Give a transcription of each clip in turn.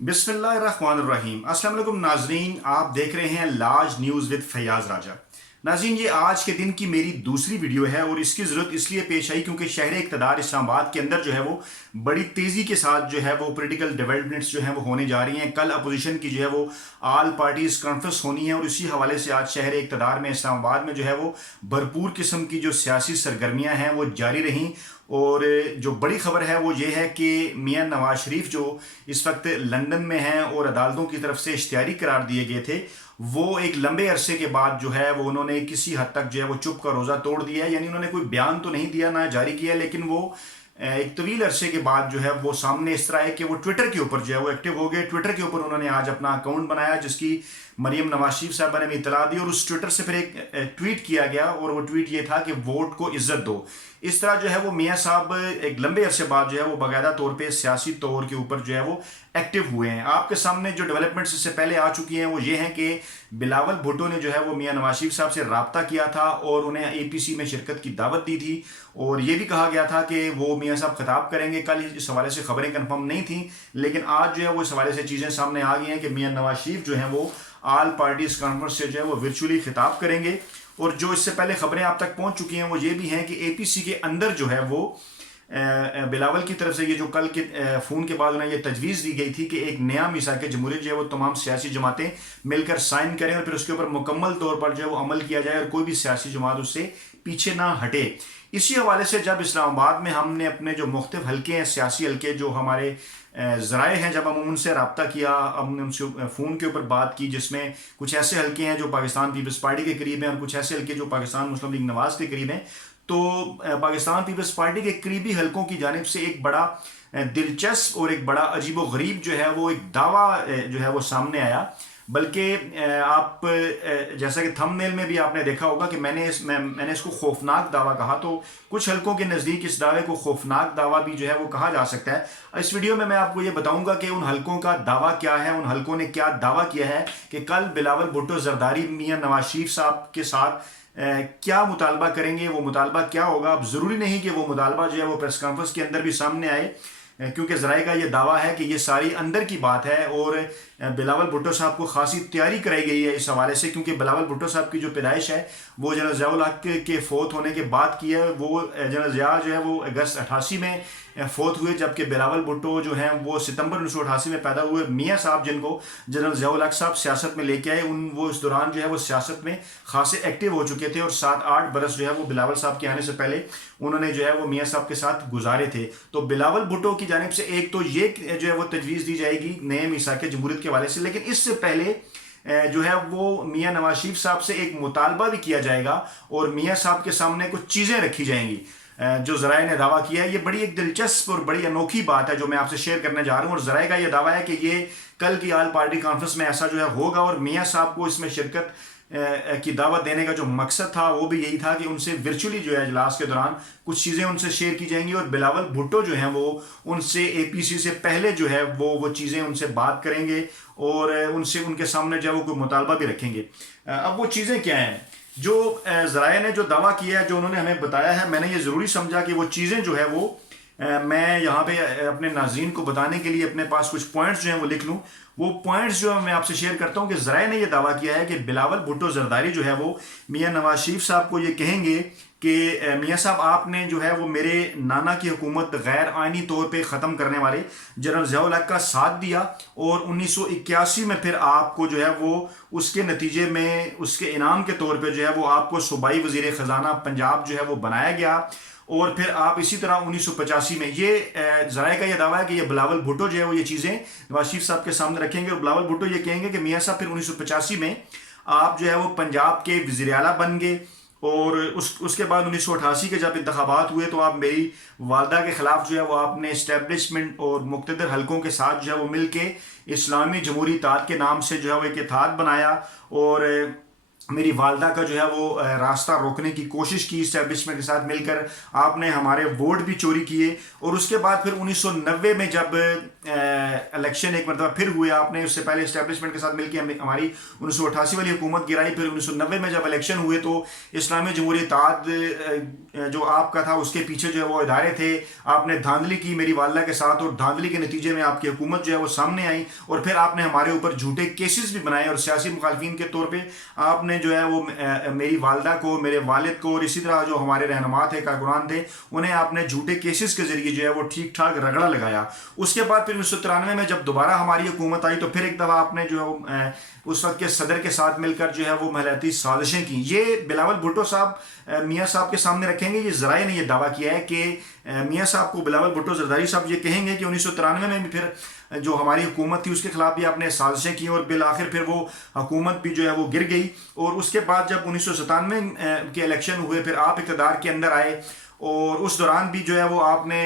बिस्मिल्लाहिर्रहमानिर्रहीम। अस्सलाम वालेकुम नाजरीन, आप देख रहे हैं लाज न्यूज़ विद फैयाज राजा। नाजरीन, ये आज के दिन की मेरी दूसरी वीडियो है और इसकी ज़रूरत इसलिए पेश आई क्योंकि शहर इक़्तिदार इस्लामाबाद के अंदर जो है वो बड़ी तेज़ी के साथ जो है वो पॉलिटिकल डेवलपमेंट्स जो है वो होने जा रही हैं। कल अपोजिशन की जो है वो आल पार्टीज़ कॉन्फ्रेंस होनी है और इसी हवाले से आज शहर इक़्तिदार में इस्लामाबाद में जो है वो भरपूर किस्म की जो सियासी सरगर्मियाँ हैं वो जारी रहीं। और जो बड़ी खबर है वो ये है कि मियां नवाज शरीफ जो इस वक्त लंदन में हैं और अदालतों की तरफ से इश्तिहारी करार दिए गए थे, वो एक लंबे अरसे के बाद जो है वो उन्होंने किसी हद तक जो है वो चुप का रोज़ा तोड़ दिया है। यानी उन्होंने कोई बयान तो नहीं दिया, ना जारी किया, लेकिन वो एक तवील अरसे के बाद जो है वो सामने इस तरह है कि वो ट्विटर के ऊपर जो है वो एक्टिव हो गए। ट्विटर के ऊपर उन्होंने आज अपना अकाउंट बनाया जिसकी मरियम नवाज शरीफ साहबा ने भी इतला दी और उस ट्विटर से फिर एक ट्वीट किया गया और वो ट्वीट ये था कि वोट को इज्जत दो। इस तरह जो है वो मियाँ साहब एक लंबे अरसे बाद जो है वो बाकायदा तौर पे सियासी तौर के ऊपर जो है वो एक्टिव हुए हैं। आपके सामने जो डेवलपमेंट्स इससे पहले आ चुकी हैं वो ये हैं कि बिलावल भुट्टो ने जो है वो मियाँ नवाज शरीफ साहब से रब्ता किया था और उन्हें APC में शिरकत की दावत दी थी और ये भी कहा गया था कि वो मियाँ साहब खिताब करेंगे। कल इस हवाले से खबरें कन्फर्म नहीं थी, लेकिन आज जो है वो इस हवाले से चीज़ें सामने आ गई हैं कि मियाँ नवाज शरीफ जो हैं वो आल पार्टीज़ कॉन्फ्रेंस से जो है वो वर्चुअली खिताब करेंगे। और जो इससे पहले खबरें आप तक पहुंच चुकी हैं वो ये भी हैं कि APC के अंदर जो है वो बिलावल की तरफ से ये जो कल के फ़ोन के बाद उन्हें ये तजवीज़ दी गई थी कि एक नया मिसाक जमहूरियत जो है वो तमाम सियासी जमातें मिलकर साइन करें और फिर उसके ऊपर मुकम्मल तौर पर जो है वो अमल किया जाए और कोई भी सियासी जमात उससे पीछे ना हटे। इसी हवाले से जब इस्लामाबाद में हमने अपने जो मुख्तलिफ हल्के हैं, सियासी हल्के जो हमारे ज़राए हैं, जब हम उनसे रब्ता किया, हमने उनसे फ़ोन के ऊपर बात की जिसमें कुछ ऐसे हल्के हैं जो पाकिस्तान पीपल्स पार्टी के करीब हैं और कुछ ऐसे हल्के जो पाकिस्तान मुस्लिम लीग नवाज़ के करीब हैं, तो पाकिस्तान पीपल्स पार्टी के करीबी हल्कों की जानिब से एक बड़ा दिलचस्प और एक बड़ा अजीब व गरीब जो है वो एक दावा जो है वो सामने आया। बल्कि आप जैसा कि थंबनेल में भी आपने देखा होगा कि मैंने इसको खौफनाक दावा कहा, तो कुछ हल्कों के नज़दीक इस दावे को खौफनाक दावा भी जो है वो कहा जा सकता है। इस वीडियो में मैं आपको ये बताऊंगा कि उन हल्कों का दावा क्या है, उन हल्कों ने क्या दावा किया है कि कल बिलावल भुट्टो जरदारी मियां नवाज शरीफ साहब के साथ क्या मुतालबा करेंगे, वो मुतालबा क्या होगा। अब ज़रूरी नहीं कि वो मुतालबा जो है वो प्रेस कॉन्फ्रेंस के अंदर भी सामने आए, क्योंकि ज़राए का ये दावा है कि ये सारी अंदर की बात है और बिलावल भुट्टो साहब को खासी तैयारी कराई गई है इस हवाले से, क्योंकि बिलावल भुट्टो साहब की जो पैदाइश है वो जनरल ज़ियाउल हक के फ़ौत होने के बाद की है। वो जनरल ज़िया जो है वो अगस्त 88 में फ़ौत हुए, जबकि बिलावल भुट्टो जो हैं वो सितंबर 1988 में पैदा हुए। मियाँ साहब जिनको जनरल ज़ियाउल हक साहब सियासत में लेके आए, वो इस दौरान जो है वो सियासत में खासे एक्टिव हो चुके थे और 7-8 बरस जो है वो बिलावल साहब के आने से पहले उन्होंने जो है वो मियाँ साहब के साथ गुजारे थे। तो बिलावल भुट्टो की जानिब से एक तो ये जो है वो तजवीज़ दी जाएगी नए मिसाक जमहूरियत के हवाले से, लेकिन इससे पहले जो है वो मियां नवाज शरीफ साहब से एक मुतालबा भी किया जाएगा और मियां साहब के सामने कुछ चीज़ें रखी जाएंगी। जो ज़राए ने दावा किया है ये बड़ी एक दिलचस्प और बड़ी अनोखी बात है जो मैं आपसे शेयर करने जा रहा हूँ। और ज़राए का ये दावा है कि ये कल की आल पार्टी कॉन्फ्रेंस में ऐसा जो है होगा और मियां साहब को इसमें शिरकत की दावत देने का जो मकसद था वो भी यही था कि उनसे वर्चुअली जो है इजलास के दौरान कुछ चीज़ें उनसे शेयर की जाएंगी और बिलावल भुट्टो जो हैं वो उनसे APC से पहले जो है वो चीज़ें उनसे बात करेंगे और उनसे उनके सामने जो है वो कोई मुतालबा भी रखेंगे। अब वो चीज़ें क्या हैं जो ज़राए ने जो दावा किया है, जो उन्होंने हमें बताया है, मैंने ये ज़रूरी समझा कि वो चीज़ें जो है वो मैं यहाँ पे अपने नाज़रीन को बताने के लिए अपने पास कुछ पॉइंट्स जो हैं वो लिख लूँ। वो पॉइंट्स जो मैं आपसे शेयर करता हूँ कि ज़राए ने ये दावा किया है कि बिलावल भुट्टो जरदारी जो है वो मियां नवाज शरीफ साहब को ये कहेंगे कि मियां साहब आपने जो है वो मेरे नाना की हुकूमत गैर आइनी तौर पे ख़त्म करने वाले जनरल ज़ियाउल हक का साथ दिया और 1981 में फिर आपको जो है वो उसके नतीजे में उसके इनाम के तौर पे जो है वो आपको सूबाई वज़ीर ख़जाना पंजाब जो है वो बनाया गया और फिर आप इसी तरह 1985 में ये ज़राए का ये दावा है कि ये बिलावल भुट्टो जो है वो ये चीज़ें नवाज शरीफ साहब के सामने रखेंगे और बिलावल भुट्टो ये कहेंगे कि मियाँ साहब फिर 1985 में आप जो है वो पंजाब के वज़ीर आला बन गए और उसके बाद 1988 के जब इंतखाबात हुए तो आप मेरी वालदा के ख़िलाफ़ जो है वो आपने इस्टेब्लिशमेंट और मुक़्तदर हल्कों के साथ जो है वो मिल के इस्लामी जमहूरी इत्तेहाद के नाम से जो है वो एक इत्तेहाद बनाया और मेरी वालदा का जो है वो रास्ता रोकने की कोशिश की इस्टेब्लिशमेंट के साथ मिलकर। आपने हमारे वोट भी चोरी किए और उसके बाद फिर 1990 में जब الیکشن ایک مرتبہ پھر ہوئے آپ نے, اس سے پہلے اسٹیبلشمنٹ کے ساتھ مل کے ہماری 1988 والی حکومت گرائی, پھر 1990 میں جب الیکشن ہوئے تو اسلامی جمہوریہ اتحاد جو آپ کا تھا اس کے پیچھے جو ہے وہ ادارے تھے, آپ نے دھاندلی کی میری والدہ کے ساتھ, اور دھاندلی کے نتیجے میں آپ کی حکومت جو ہے وہ سامنے آئی, اور پھر آپ نے ہمارے اوپر جھوٹے کیسز بھی بنائے, اور سیاسی مخالفین کے طور پہ آپ نے جو ہے وہ میری والدہ کو, میرے والد کو, اور اسی طرح جو ہمارے رہنما تھے, کارکنان تھے, انہیں آپ نے جھوٹے کیسز کے ذریعے جو ہے وہ ٹھیک ٹھاک رگڑا لگایا. اس کے بعد پھر 1993 میں جب دوبارہ ہماری حکومت آئی تو پھر ایک دفعہ آپ نے جو اس وقت کے صدر کے ساتھ مل کر جو ہے وہ مالیاتی سازشیں کی. یہ بلاول بھٹو صاحب میاں صاحب کے سامنے رکھیں گے, یہ ذرائع نے یہ دعویٰ کیا ہے کہ میاں صاحب کو بلاول بھٹو زرداری صاحب یہ کہیں گے کہ 1993 میں بھی پھر جو ہماری حکومت تھی اس کے خلاف بھی آپ نے سازشیں کی, اور بالآخر پھر وہ حکومت بھی جو ہے وہ گر گئی. اور اس کے بعد جب 1997 کے الیکشن ہوئے, پھر آپ اقتدار کے اندر آئے, اور اس دوران بھی جو ہے وہ آپ نے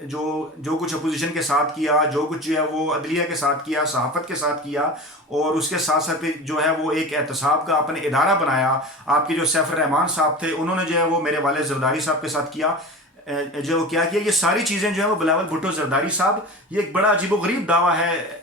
جو کچھ اپوزیشن کے ساتھ کیا, جو کچھ جو ہے وہ عدلیہ کے ساتھ کیا, صحافت کے ساتھ کیا, اور اس کے ساتھ ساتھ جو ہے وہ ایک احتساب کا اپنے ادارہ بنایا. آپ کے جو سیف الرحمان صاحب تھے انہوں نے جو ہے وہ میرے والد زرداری صاحب کے ساتھ کیا, جو کیا یہ ساری چیزیں جو ہے وہ بلاول بھٹو زرداری صاحب, یہ ایک بڑا عجیب و غریب دعویٰ ہے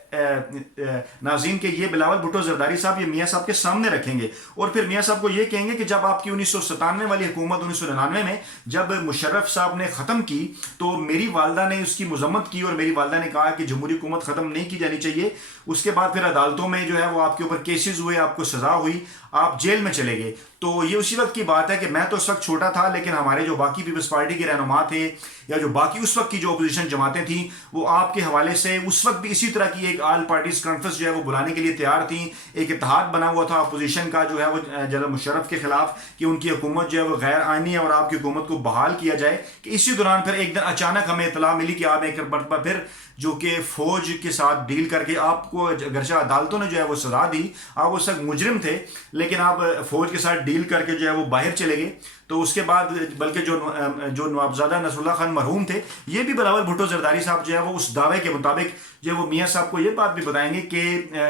ناظرین کہ یہ بلاول بھٹو زرداری صاحب یہ میاں صاحب کے سامنے رکھیں گے, اور پھر میاں صاحب کو یہ کہیں گے کہ جب آپ کی 1997 والی حکومت 1999 میں جب مشرف صاحب نے ختم کی تو میری والدہ نے اس کی مذمت کی, اور میری والدہ نے کہا کہ جمہوری حکومت ختم نہیں کی جانی چاہیے. اس کے بعد پھر عدالتوں میں جو ہے وہ آپ کے اوپر کیسز ہوئے, آپ کو سزا ہوئی, آپ جیل میں چلے گئے. تو یہ اسی وقت کی بات ہے کہ میں تو اس وقت چھوٹا تھا, لیکن ہمارے جو باقی پیپلز پارٹی کے رہنما تھے یا جو باقی اس وقت کی جو اپوزیشن جماعتیں تھیں وہ آپ کے حوالے سے اس وقت بھی اسی طرح کی ایک آل پارٹیز کانفرنس جو ہے وہ بلانے کے لیے تیار تھیں. ایک اتحاد بنا ہوا تھا اپوزیشن کا جو ہے وہ جنرل مشرف کے خلاف کہ ان کی حکومت جو ہے وہ غیر آئینی ہے اور آپ کی حکومت کو بحال کیا جائے. کہ اسی دوران پھر ایک دن اچانک ہمیں اطلاع ملی کہ آپ ایک مرتبہ پھر جو کہ فوج کے ساتھ ڈیل کر کے آپ کو اگرچہ عدالتوں نے جو ہے وہ سزا دی, آپ اس وقت مجرم تھے, لیکن آپ فوج کے ساتھ ڈیل کر کے جو ہے وہ باہر چلے گئے. تو اس کے بعد بلکہ جو نوابزادہ نصر اللہ خان مرحوم تھے, یہ بھی بلاول بھٹو زرداری صاحب جو ہے وہ اس دعوے کے مطابق جو وہ میاں صاحب کو یہ بات بھی بتائیں گے کہ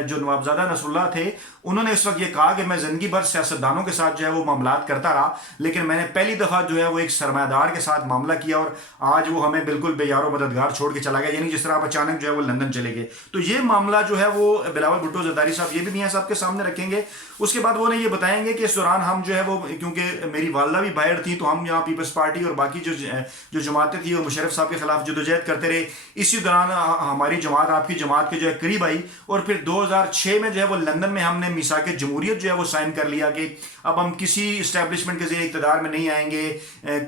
جو نوابزادہ نصر اللہ تھے انہوں نے اس وقت یہ کہا کہ میں زندگی بھر سیاستدانوں کے ساتھ جو ہے وہ معاملات کرتا رہا, لیکن میں نے پہلی دفعہ جو ہے وہ ایک سرمایہ دار کے ساتھ معاملہ کیا, اور آج وہ ہمیں بالکل بے یار و مددگار چھوڑ کے چلا گیا, یعنی جس طرح آپ اچانک جو ہے وہ لندن چلے گئے. تو یہ معاملہ جو ہے وہ بلاول بھٹو زرداری صاحب یہ بھی میاں صاحب کے سامنے رکھیں گے. اس کے بعد وہ یہ بتائیں گے کہ اس دوران ہم جو ہے وہ, کیونکہ میری والدہ بھی باہر تھی, تو ہم یہاں پیپلز پارٹی اور باقی جو جماعتیں تھیں اور مشرف صاحب کے خلاف جدوجہد کرتے رہے. اسی دوران ہماری جماعت آپ کی جماعت کے جو ہے قریب آئی, اور پھر 2006 میں جو ہے وہ لندن میں ہم نے میثاق جمہوریت جو ہے وہ سائن کر لیا کہ اب ہم کسی اسٹیبلشمنٹ کے ذریعے اقتدار میں نہیں آئیں گے,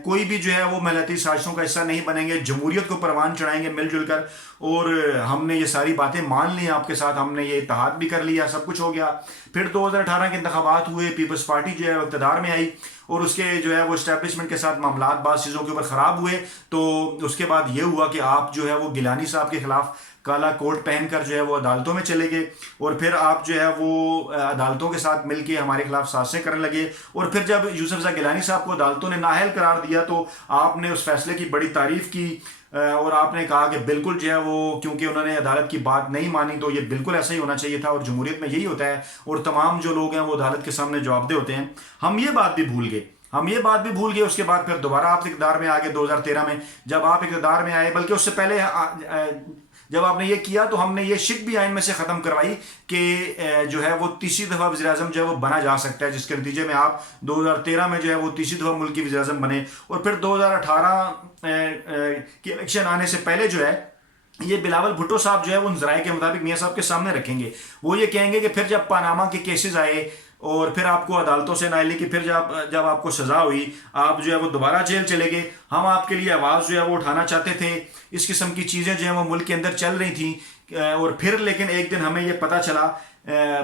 کوئی بھی جو ہے وہ مالیاتی سازشوں کا حصہ نہیں بنیں گے, جمہوریت کو پروان چڑھائیں گے مل جل کر. اور ہم نے یہ ساری باتیں مان لی آپ کے ساتھ, ہم نے یہ اتحاد بھی کر لیا, سب کچھ ہو گیا. پھر 2018 کے انتخابات ہوئے, پیپلز پارٹی جو ہے اقتدار میں آئی, اور اس کے جو ہے وہ اسٹیبلشمنٹ کے ساتھ معاملات بعض چیزوں کے اوپر خراب ہوئے. تو اس کے بعد یہ ہوا کہ آپ جو ہے وہ گیلانی صاحب کے خلاف کالا کوٹ پہن کر جو ہے وہ عدالتوں میں چلے گئے, اور پھر آپ جو ہے وہ عدالتوں کے ساتھ مل کے ہمارے خلاف سازشیں کرنے لگے. اور پھر جب یوسف رضا گیلانی صاحب کو عدالتوں نے نااہل قرار دیا تو آپ نے اس فیصلے کی بڑی تعریف کی, اور آپ نے کہا کہ بالکل جو ہے وہ کیونکہ انہوں نے عدالت کی بات نہیں مانی تو یہ بالکل ایسا ہی ہونا چاہیے تھا, اور جمہوریت میں یہی ہوتا ہے, اور تمام جو لوگ ہیں وہ عدالت کے سامنے جواب دہ ہوتے ہیں. ہم یہ بات بھی بھول گئے. اس کے بعد پھر دوبارہ آپ اقتدار میں آگے 2013 میں جب آپ اقتدار میں آئے, بلکہ اس سے پہلے جب آپ نے یہ کیا تو ہم نے یہ شک بھی آئین میں سے ختم کروائی کہ جو ہے وہ تیسری دفعہ وزیر اعظم جو ہے وہ بنا جا سکتا ہے, جس کے نتیجے میں آپ 2013 میں جو ہے وہ تیسری دفعہ ملک کی وزیر اعظم بنے. اور پھر 2018 کے الیکشن آنے سے پہلے جو ہے یہ بلاول بھٹو صاحب جو ہے وہ ان ذرائع کے مطابق میاں صاحب کے سامنے رکھیں گے. وہ یہ کہیں گے کہ پھر جب پاناما کے کیسز آئے اور پھر آپ کو عدالتوں سے نااہلی کی, پھر جب آپ کو سزا ہوئی, آپ جو ہے وہ دوبارہ جیل چلے گئے, ہم آپ کے لیے آواز جو ہے وہ اٹھانا چاہتے تھے, اس قسم کی چیزیں جو ہیں وہ ملک کے اندر چل رہی تھیں. اور پھر لیکن ایک دن ہمیں یہ پتہ چلا,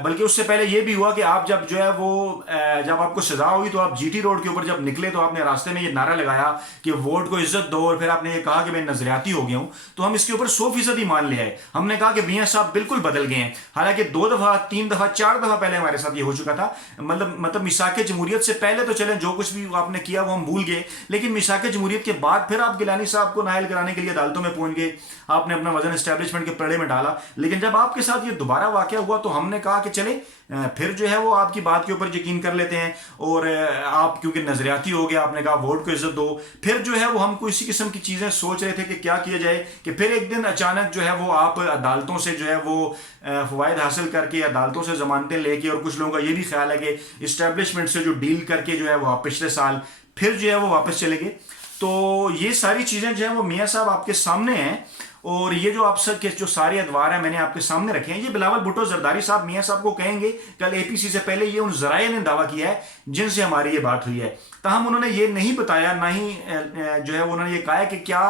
بلکہ اس سے پہلے یہ بھی ہوا کہ آپ جب جو ہے وہ جب آپ کو سزا ہوئی تو آپ جی ٹی روڈ کے اوپر جب نکلے تو آپ نے راستے میں یہ نعرہ لگایا کہ ووٹ کو عزت دو, اور پھر آپ نے یہ کہا کہ میں نظریاتی ہو گیا ہوں. تو ہم اس کے اوپر 100% مان لے آئے. ہم نے کہا کہ میاں صاحب بالکل بدل گئے ہیں, حالانکہ 2 دفعہ 3 دفعہ 4 دفعہ پہلے ہمارے ساتھ یہ ہو چکا تھا. مطلب میثاق جمہوریت سے پہلے تو چلیں جو کچھ بھی آپ نے کیا وہ ہم بھول گئے, لیکن میثاق جمہوریت کے بعد پھر آپ گیلانی صاحب کو نااہل کرانے کے لیے عدالتوں میں پہنچ گئے. آپ نے اپنا وزن اسٹیبلشمنٹ کے پلڑے میں डाला, लेकिन जब आपके साथ ये दोबारा वाकया हुआ तो हमने कहा कि चले फिर जो है वो आपकी बात के ऊपर यकीन कर लेते हैं, और आप क्योंकि नजरियाती हो गया, आपने कहा वोट को इज्जत दो। फिर जो है वो हमको इसी किस्म की चीज़ें सोच रहे थे कि क्या किया जाए, कि फिर एक दिन अचानक जो है वो आप अदालतों से जो है वो फ़वाइद हासिल करके, अदालतों से ज़मानतें लेके, और कुछ लोगों का ये भी ख्याल है कि इस्टेब्लिशमेंट से जो डील करके जो है वो पिछले साल फिर जो है वो वापस चले गए। तो ये सारी चीज़ें जो है वो मियाँ साहब आपके सामने हैं, और ये जो आप सब के जो सारे अदवार हैं मैंने आपके सामने रखे हैं। ये बिलावल भुट्टो जरदारी साहब मियाँ साहब को कहेंगे, कल एपीसी से पहले ये उन जराए ने दावा किया है जिनसे हमारी ये बात हुई है, ताहम उन्होंने ये नहीं बताया, ना ही जो है उन्होंने ये कहा है कि क्या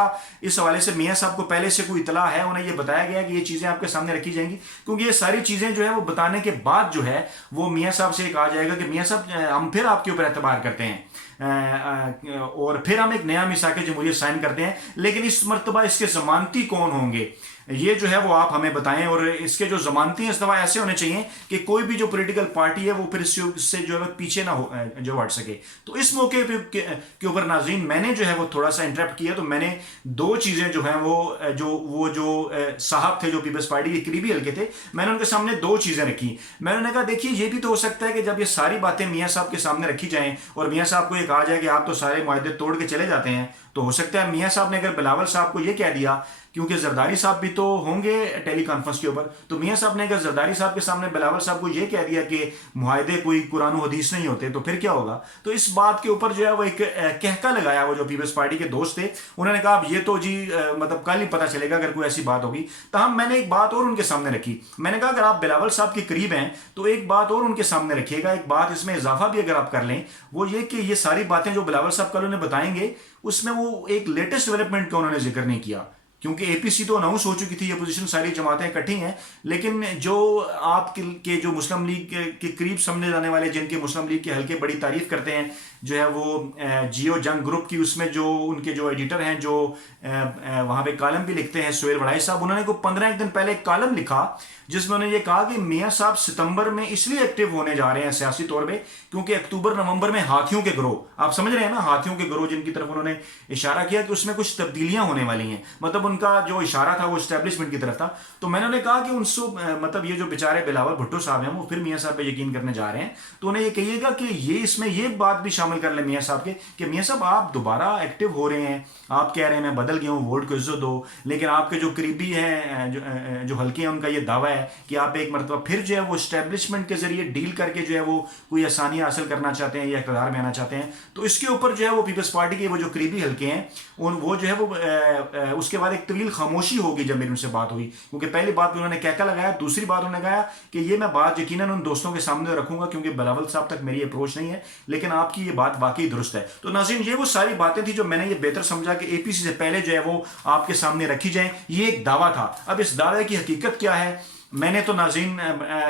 इस हवाले से मियाँ साहब को पहले से कोई इतला है। उन्हें ये बताया गया कि ये चीज़ें आपके सामने रखी जाएंगी, क्योंकि ये सारी चीज़ें जो है वो बताने के बाद जो है वो मियाँ साहब से कहा जाएगा कि मियाँ साहब हम फिर आपके ऊपर एतबार करते हैं, और फिर हम एक नया मिसाक जमहूरियत साइन करते हैं, लेकिन इस मरतबा इसके जमानती कौन होंगे ये जो है वो आप हमें बताएं, और इसके जो जमानती इस दफा ऐसे होने चाहिए कि कोई भी जो पॉलिटिकल पार्टी है वो फिर इससे जो है पीछे ना हो जो हट सके। तो इस मौके के ऊपर नाज़रीन मैंने जो है वो थोड़ा सा इंटरप्ट किया, तो मैंने दो चीज़ें जो हैं वो जो साहब थे जो पीपल्स पार्टी के करीबी हल्के थे, मैंने उनके सामने दो चीज़ें रखी। मैंने उन्हें कहा देखिए ये भी तो हो सकता है कि जब ये सारी बातें मियाँ साहब के सामने रखी जाएँ और मियाँ साहब को ये कहा जाए कि आप तो सारे मुआहदे तोड़ के चले जाते हैं, तो हो सकता है मियाँ साहब ने अगर बिलावल साहब को ये कह दिया, क्योंकि जरदारी साहब भी तो होंगे टेली कॉन्फ्रेंस के ऊपर, तो मियाँ साहब ने अगर जरदारी साहब के सामने बिलावल साहब को ये कह दिया कि मुआहदे कोई कुरान व हदीस नहीं होते, तो फिर क्या होगा। तो इस बात के ऊपर जो है वो एक कहका लगाया वो जो पीपल्स पार्टी के दोस्त थे, उन्होंने कहा अब ये तो जी मतलब कल ही पता चलेगा अगर कोई ऐसी बात होगी। तहम मैंने एक बात और उनके सामने रखी, मैंने कहा अगर आप बिलावल साहब के करीब हैं तो एक बात और उनके सामने रखिएगा, एक बात इसमें इजाफा भी अगर आप कर लें, वो ये कि ये सारी बातें जो बिलावल साहब कल उन्हें बताएंगे उसमें वो एक लेटेस्ट डेवलपमेंट का उन्होंने जिक्र नहीं किया, क्योंकि एपीसी तो अनाउंस हो चुकी थी, अपोजिशन सारी जमातें इकट्ठी हैं, लेकिन जो आप के जो मुस्लिम लीग के करीब समझे जाने वाले, जिनके मुस्लिम लीग के हल्के बड़ी तारीफ करते हैं, जो है वो जियो जंग ग्रुप की, उसमें जो उनके जो एडिटर हैं जो वहाँ पे कॉलम भी लिखते हैं सुहेल वड़ाई साहब, उन्होंने को 15 दिन पहले एक कॉलम लिखा जिसमें उन्होंने ये कहा कि मियाँ साहब सितंबर में इसलिए एक्टिव होने जा रहे हैं सियासी तौर पे क्योंकि अक्टूबर नवंबर में हाथियों के गिरोह, आप समझ रहे हैं ना, हाथियों के गिरोह जिनकी तरफ उन्होंने इशारा किया कि उसमें कुछ तब्दीलियां होने वाली हैं, मतलब उनका जो इशारा था वो एस्टेब्लिशमेंट की तरफ था। तो मैंने उन्हें कहा कि उनसे मतलब ये जो बेचारे बिलावल भुट्टो साहब हैं वो फिर मियाँ साहब पे यकीन करने जा रहे हैं, तो उन्हें ये कहिएगा कि ये इसमें ये बात भी शामिल कर ले मियाँ साहब के कि मियाँ साहब आप दोबारा एक्टिव हो रहे हैं, आप कह रहे हैं मैं बदल गया हूँ, वोट को इज्जत दो, लेकिन आपके जो करीबी हैं जो हल्के हैं उनका ये दावा है कि आप एक मरतबा फिर जो है वो एस्टेब्लिशमेंट के जरिए डील करके जो है वो कोई आसानी हासिल करना चाहते हैं या इक़्तिदार में आना चाहते हैं। तो इसके ऊपर जो है वो पीपल्स पार्टी के वो जो करीबी हल्के हैं वो जो है वो उसके बाद एक तवील खामोशी होगी जब मेरी उनसे बात हुई, क्योंकि पहली बात भी उन्होंने कहका लगाया, दूसरी बात उन्होंने कहा कि ये मैं बात यकीनन उन दोस्तों के सामने रखूंगा क्योंकि बिलावल साहब तक मेरी अप्रोच नहीं है, लेकिन आपकी ये बात वाकई दुरुस्त है। तो नाज़रीन ये वो सारी बातें थी जो मैंने ये बेहतर समझा कि एपीसी से पहले जो है वो आपके सामने रखी जाए, ये एक दावा था। अब इस दावे की हकीकत क्या है, मैंने तो नाज़रीन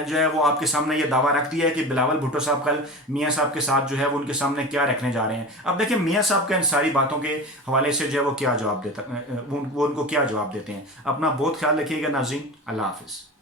जो है वो आपके सामने ये दावा रख दिया है कि बिलावल भुट्टो साहब कल मियाँ साहब के साथ जो है वो उनके सामने क्या रखने जा रहे हैं। अब देखिए मियाँ साहब का इन सारी बातों के हवाले से जो है वो क्या जवाब देता वो उनको क्या जवाब देते हैं। अपना बहुत ख्याल रखिएगा नाज़रीन, अल्लाह हाफिज़।